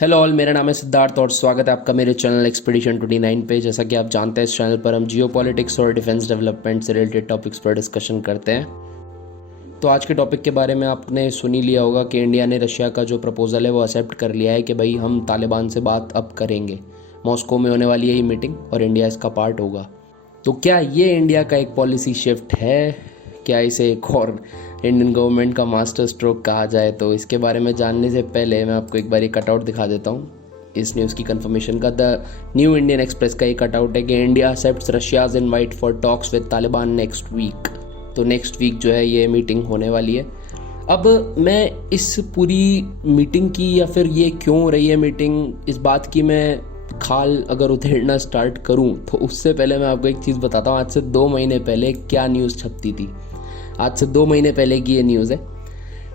Hello all, मेरा नाम है सिद्धार्थ और स्वागत है आपका मेरे चैनल एक्सपीडिशन 29 पे। जैसा कि आप जानते हैं, इस चैनल पर हम जियो पॉलिटिक्स और डिफेंस डेवलपमेंट से रिलेटेड टॉपिक्स पर डिस्कशन करते हैं। तो आज के टॉपिक के बारे में आपने सुन ही लिया होगा कि इंडिया ने रशिया का जो प्रपोज़ल है वो एक्सेप्ट कर लिया है कि भाई हम तालिबान से बात अब करेंगे। मॉस्को में होने वाली है ये मीटिंग और इंडिया इसका पार्ट होगा। तो क्या ये इंडिया का एक पॉलिसी शिफ्ट है? क्या इसे एक और इंडियन गवर्नमेंट का मास्टर स्ट्रोक कहा जाए? तो इसके बारे में जानने से पहले मैं आपको एक बार एक कटआउट दिखा देता हूँ इस न्यूज़ की कंफर्मेशन का। द न्यू इंडियन एक्सप्रेस का एक कटआउट है कि India accepts Russia's invite for talks with Taliban next week. तो नेक्स्ट वीक जो है ये मीटिंग होने वाली है। अब मैं इस पूरी मीटिंग की या फिर ये क्यों हो रही है मीटिंग, इस बात की मैं खाल अगर उधेड़ना स्टार्ट करूं तो उससे पहले मैं आपको एक चीज़ बताता हूँ। आज से 2 महीने पहले क्या न्यूज़ छपती थी। आज से 2 महीने पहले की ये न्यूज़ है,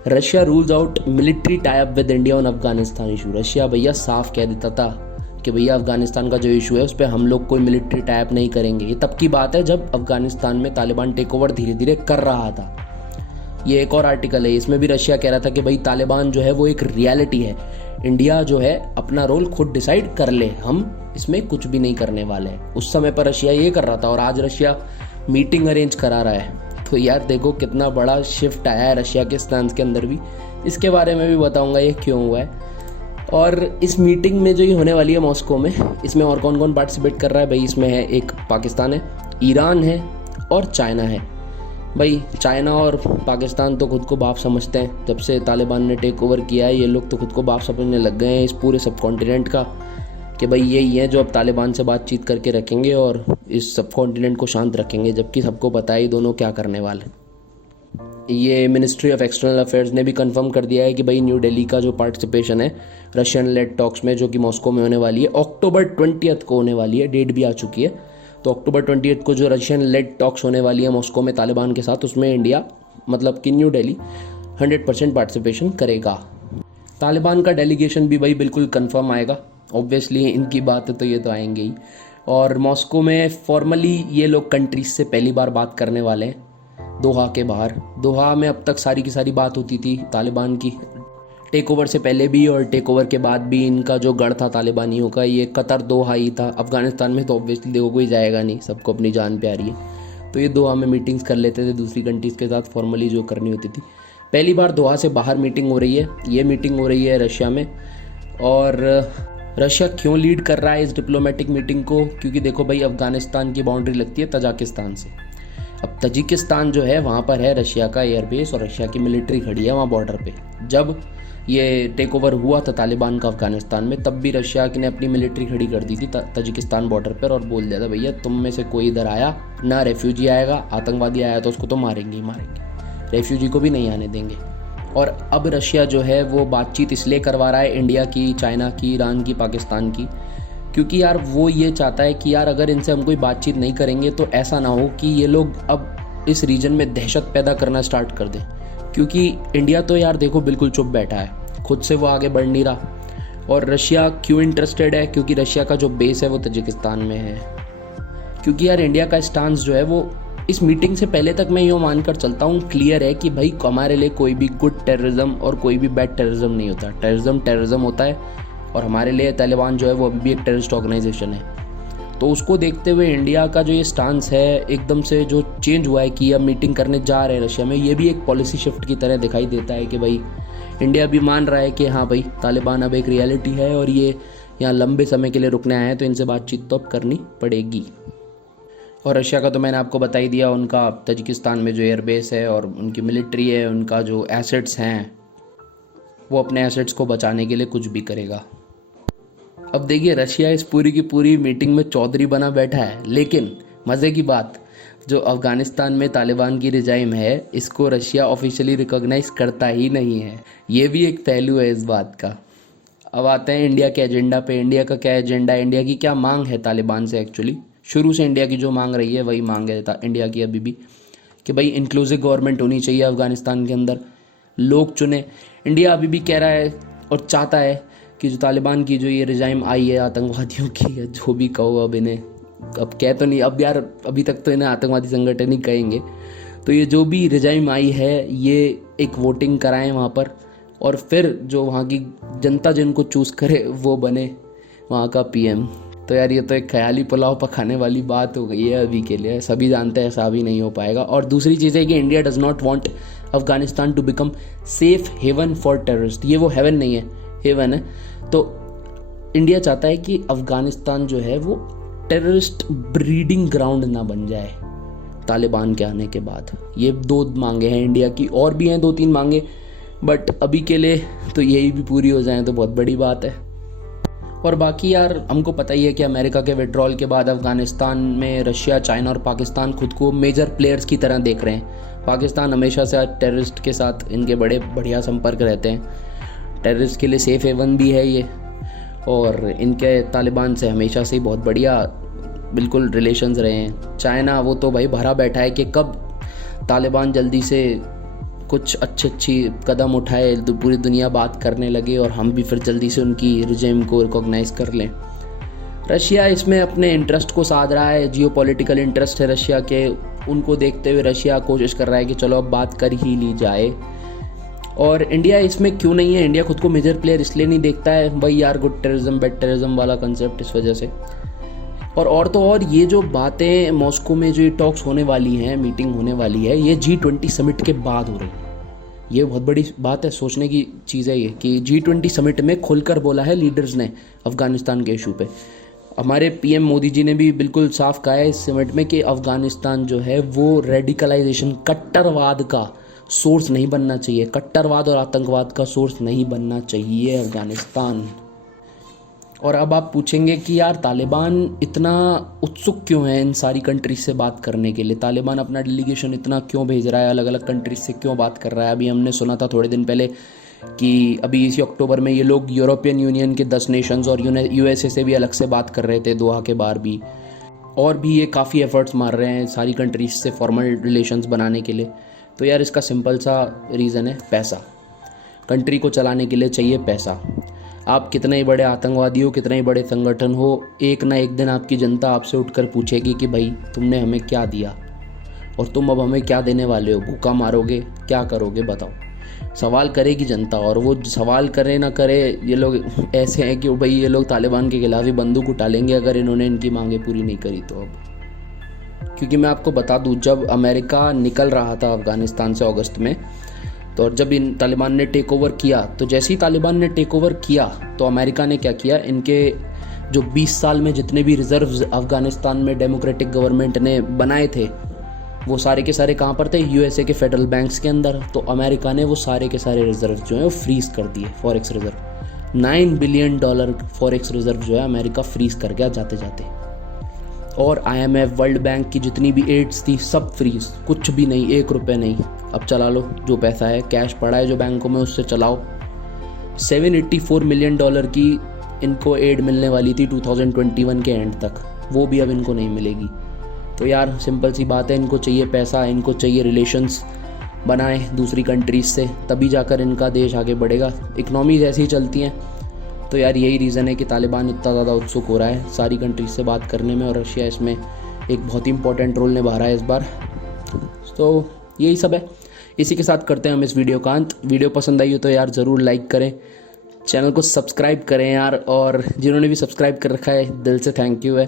Russia rules out military tie up with India on Afghanistan issue. Russia भैया साफ कह देता था कि भैया अफगानिस्तान का जो इशू है उस पर हम लोग कोई मिलिट्री टाई अप नहीं करेंगे। ये तब की बात है जब अफगानिस्तान में तालिबान टेक ओवर धीरे धीरे कर रहा था। ये एक और आर्टिकल है, इसमें भी रशिया कह रहा था कि भाई तालिबान जो है वो एक रियलिटी है, इंडिया जो है अपना रोल खुद डिसाइड कर ले, हम इसमें कुछ भी नहीं करने वाले हैं। उस समय पर रशिया ये कर रहा था और आज रशिया मीटिंग अरेंज करा रहा है। तो यार देखो कितना बड़ा शिफ्ट आया है रशिया के स्टांस के अंदर भी। इसके बारे में भी बताऊंगा ये क्यों हुआ है। और इस मीटिंग में जो ये होने वाली है मॉस्को में, इसमें और कौन कौन पार्टिसिपेट कर रहा है भाई? इसमें है एक पाकिस्तान है, ईरान है और चाइना है। भाई चाइना और पाकिस्तान तो खुद को बाप समझते हैं। जब से तालिबान ने टेक ओवर किया है ये लोग तो खुद को बाप समझने लग गए हैं इस पूरे सब कॉन्टिनेंट का, कि भाई यही है जो अब तालिबान से बातचीत करके रखेंगे और इस सब कॉन्टिनेंट को शांत रखेंगे। जबकि सबको पता है दोनों क्या करने वाले हैं। ये मिनिस्ट्री ऑफ एक्सटर्नल अफेयर्स ने भी कंफर्म कर दिया है कि भाई न्यू दिल्ली का जो पार्टिसिपेशन है रशियन लेड टॉक्स में, जो कि मॉस्को में होने वाली है, अक्टूबर 20 को होने वाली है। डेट भी आ चुकी है। तो अक्टूबर 20 को जो रशियन लेड टॉक्स होने वाली है मॉस्को में तालिबान के साथ, उसमें इंडिया मतलब कि न्यू दिल्ली 100% पार्टिसिपेशन करेगा। तालिबान का डेलीगेशन भी भाई बिल्कुल कंफर्म आएगा। ऑब्वियसली इनकी बात है तो ये तो आएंगे ही। और मॉस्को में फॉर्मली ये लोग कंट्रीज से पहली बार बात करने वाले हैं, दोहा के बाहर। दोहा में अब तक सारी की सारी बात होती थी तालिबान की, टेक ओवर से पहले भी और टेक ओवर के बाद भी। इनका जो गढ़ था तालिबानियों का ये कतर दोहा ही था। अफगानिस्तान में तो ऑब्वियसली देखो कोई जाएगा नहीं, सबको अपनी जान प्यारी है। तो ये दोहा में मीटिंग्स कर लेते थे दूसरी कंट्रीज़ के साथ, फॉर्मली जो करनी होती थी। पहली बार दोहा से बाहर मीटिंग हो रही है। ये मीटिंग हो रही है रशिया में। और रशिया क्यों लीड कर रहा है इस डिप्लोमेटिक मीटिंग को? क्योंकि देखो भाई अफगानिस्तान की बाउंड्री लगती है तजाकिस्तान से। अब तजिकिस्तान जो है वहाँ पर है रशिया का एयरबेस और रशिया की मिलिट्री खड़ी है वहाँ बॉर्डर पे। जब ये टेक ओवर हुआ था तालिबान का अफगानिस्तान में, तब भी रशिया ने अपनी मिलिट्री खड़ी कर दी थी तजिकिस्तान बॉर्डर पर और बोल दिया था भैया तुम में से कोई इधर आया ना रेफ्यूजी आएगा, आतंकवादी आया तो उसको तो मारेंगे ही मारेंगे, रेफ्यूजी को भी नहीं आने देंगे। और अब रशिया जो है वो बातचीत इसलिए करवा रहा है इंडिया की, चाइना की, ईरान की, पाकिस्तान की, क्योंकि यार वो ये चाहता है कि यार अगर इनसे हम कोई बातचीत नहीं करेंगे तो ऐसा ना हो कि ये लोग अब इस रीजन में दहशत पैदा करना स्टार्ट कर दें। क्योंकि इंडिया तो यार देखो बिल्कुल चुप बैठा है, खुद से वो आगे बढ़ नहीं रहा। और रशिया क्यों इंटरेस्टेड है? क्योंकि रशिया का जो बेस है वो तजिकिस्तान में है। क्योंकि यार इंडिया का स्टांस जो है वो इस मीटिंग से पहले तक मैं यूँ मानकर चलता हूँ क्लियर है कि भाई हमारे लिए कोई भी गुड टेररिज्म और कोई भी बैड टेररिज्म नहीं होता। टेररिज्म होता है और हमारे लिए तालिबान जो है वो अभी भी एक टेररिस्ट ऑर्गेनाइजेशन है। तो उसको देखते हुए इंडिया का जो ये स्टांस है एकदम से जो चेंज हुआ है कि अब मीटिंग करने जा रहे हैं रशिया में, ये भी एक पॉलिसी शिफ्ट की तरह दिखाई देता है कि भाई इंडिया भी मान रहा है कि हाँ भाई तालिबान अब एक रियलिटी है और ये यहाँ लंबे समय के लिए रुकने आए हैं तो इनसे बातचीत तो अब करनी पड़ेगी। और रशिया का तो मैंने आपको बता ही दिया, उनका तजिकिस्तान में जो एयरबेस है और उनकी मिलिट्री है, उनका जो एसेट्स हैं, वो अपने एसेट्स को बचाने के लिए कुछ भी करेगा। अब देखिए रशिया इस पूरी की पूरी मीटिंग में चौधरी बना बैठा है, लेकिन मज़े की बात, जो अफ़गानिस्तान में तालिबान की रिजाइम है इसको रशिया ऑफिशियली रिकॉग्नाइज करता ही नहीं है। ये भी एक पहलू है इस बात का। अब आते हैं इंडिया के एजेंडा पे। इंडिया का क्या एजेंडा है, इंडिया की क्या मांग है तालिबान से? एक्चुअली शुरू से इंडिया की जो मांग रही है वही मांग है इंडिया की अभी भी, कि भाई इंक्लूसिव गवर्नमेंट होनी चाहिए अफ़गानिस्तान के अंदर, लोग चुने। इंडिया अभी भी कह रहा है और चाहता है कि जो तालिबान की जो ये रिजाइम आई है आतंकवादियों की, जो भी कहो अब इन्हें, अब कह तो नहीं, अब यार अभी तक तो इन्हें आतंकवादी संगठन ही कहेंगे, तो ये जो भी रिजाइम आई है ये एक वोटिंग कराएं वहाँ पर और फिर जो वहाँ की जनता जिनको चूज़ करे वो बने वहाँ का पीएम। तो यार ये तो एक ख्याली पुलाव पकाने वाली बात हो गई है अभी के लिए, सभी जानते हैं ऐसा भी नहीं हो पाएगा। और दूसरी चीज़ है कि India does not want Afghanistan to become safe haven for terrorist. ये वो हेवन नहीं है, हेवन है। तो इंडिया चाहता है कि अफगानिस्तान जो है वो टेररिस्ट ब्रीडिंग ग्राउंड ना बन जाए तालिबान के आने के बाद। ये 2 मांगे हैं इंडिया की, और भी हैं 2-3 मांगे, बट अभी के लिए तो यही भी पूरी हो जाए तो बहुत बड़ी बात है। और बाकी यार हमको पता ही है कि अमेरिका के विड्रॉल के बाद अफगानिस्तान में रशिया, चाइना और पाकिस्तान खुद को मेजर प्लेयर्स की तरह देख रहे हैं। पाकिस्तान हमेशा से टेररिस्ट के साथ इनके बड़े बढ़िया संपर्क रहते हैं, टेररिस्ट के लिए सेफ हेवन भी है ये, और इनके तालिबान से हमेशा से बहुत बढ़िया बिल्कुल रिलेशंस रहे हैं। चाइना वो तो भाई भरा बैठा है कि कब तालिबान जल्दी से कुछ अच्छी कदम उठाए, तो पूरी दुनिया बात करने लगे और हम भी फिर जल्दी से उनकी रिजीम को रिकॉग्नाइज़ कर लें। रशिया इसमें अपने इंटरेस्ट को साध रहा है, जियोपॉलिटिकल इंटरेस्ट है रशिया के, उनको देखते हुए रशिया कोशिश कर रहा है कि चलो अब बात कर ही ली जाए। और इंडिया इसमें क्यों नहीं है, इंडिया खुद को मेजर प्लेयर इसलिए नहीं देखता है भाई यार, गुड टेररिज्म बैड टेररिज्म वाला कंसेप्ट, इस वजह से। और तो और ये जो बातें मॉस्को में जो ये टॉक्स होने वाली हैं, मीटिंग होने वाली है, ये G20 समिट के बाद हो रही है। ये बहुत बड़ी बात है, सोचने की चीज़ है ये कि G20 समिट में खुलकर बोला है लीडर्स ने अफ़गानिस्तान के इशू पे। हमारे पीएम मोदी जी ने भी बिल्कुल साफ कहा है इस समिट में कि अफ़गानिस्तान जो है वो रेडिकलाइजेशन, कट्टरवाद का सोर्स नहीं बनना चाहिए, कट्टरवाद और आतंकवाद का सोर्स नहीं बनना चाहिए अफ़गानिस्तान। और अब आप पूछेंगे कि यार तालिबान इतना उत्सुक क्यों है इन सारी कंट्रीज से बात करने के लिए, तालिबान अपना डेलीगेशन इतना क्यों भेज रहा है, अलग अलग कंट्रीज से क्यों बात कर रहा है। अभी हमने सुना था थोड़े दिन पहले कि अभी इसी अक्टूबर में ये लोग यूरोपियन यूनियन के 10 नेशंस और USA से भी अलग से बात कर रहे थे, दोहा के बाहर भी। और भी ये काफ़ी एफर्ट्स मार रहे हैं सारी कंट्रीज से फॉर्मल रिलेशंस बनाने के लिए। तो यार इसका सिंपल सा रीज़न है पैसा। कंट्री को चलाने के लिए चाहिए पैसा। आप कितने ही बड़े आतंकवादी हो, कितने ही बड़े संगठन हो, एक ना एक दिन आपकी जनता आपसे उठकर पूछेगी कि भाई तुमने हमें क्या दिया और तुम अब हमें क्या देने वाले हो, भूखा मारोगे, क्या करोगे बताओ। सवाल करेगी जनता। और वो सवाल करे ना करे, ये लोग ऐसे हैं कि भाई ये लोग तालिबान के खिलाफ ही बंदूक उठा लेंगे अगर इन्होंने इनकी मांगें पूरी नहीं करी तो। अब क्योंकि मैं आपको बता दूँ, जब अमेरिका निकल रहा था अफ़गानिस्तान से अगस्त में, तो और जब इन तालिबान ने टेक ओवर किया, तो जैसे ही तालिबान ने टेक ओवर किया तो अमेरिका ने क्या किया, इनके जो 20 साल में जितने भी रिजर्व्स अफ़गानिस्तान में डेमोक्रेटिक गवर्नमेंट ने बनाए थे वो सारे के सारे कहाँ पर थे, USA के फेडरल बैंक्स के अंदर। तो अमेरिका ने वो सारे के सारे रिजर्व जो हैं वो फ्रीज़ कर दिए, forex reserve. $9 billion forex reserve जो है अमेरिका फ्रीज़ कर गया जाते जाते। और IMF, वर्ल्ड बैंक की जितनी भी एड्स थी सब फ्रीज, कुछ भी नहीं, 1 रुपये नहीं। अब चला लो, जो पैसा है कैश पड़ा है जो बैंकों में उससे चलाओ। $784 मिलियन की इनको एड मिलने वाली थी 2021 के एंड तक, वो भी अब इनको नहीं मिलेगी। तो यार सिंपल सी बात है, इनको चाहिए पैसा, इनको चाहिए रिलेशंस बनाएं दूसरी कंट्रीज से, तभी जाकर इनका देश आगे बढ़ेगा। इकनॉमीज ऐसी ही चलती हैं। तो यार यही रीज़न है कि तालिबान इतना ज़्यादा उत्सुक हो रहा है सारी कंट्रीज से बात करने में, और रशिया इसमें एक बहुत ही इंपॉर्टेंट रोल निभा रहा है इस बार। तो यही सब है, इसी के साथ करते हैं हम इस वीडियो का अंत। वीडियो पसंद आई हो तो यार ज़रूर लाइक करें, चैनल को सब्सक्राइब करें यार, और जिन्होंने भी सब्सक्राइब कर रखा है दिल से थैंक यू है।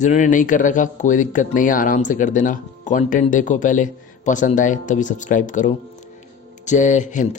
जिन्होंने नहीं कर रखा कोई दिक्कत नहीं है, आराम से कर देना। कंटेंट देखो पहले, पसंद आए तभी सब्सक्राइब करो। जय हिंद।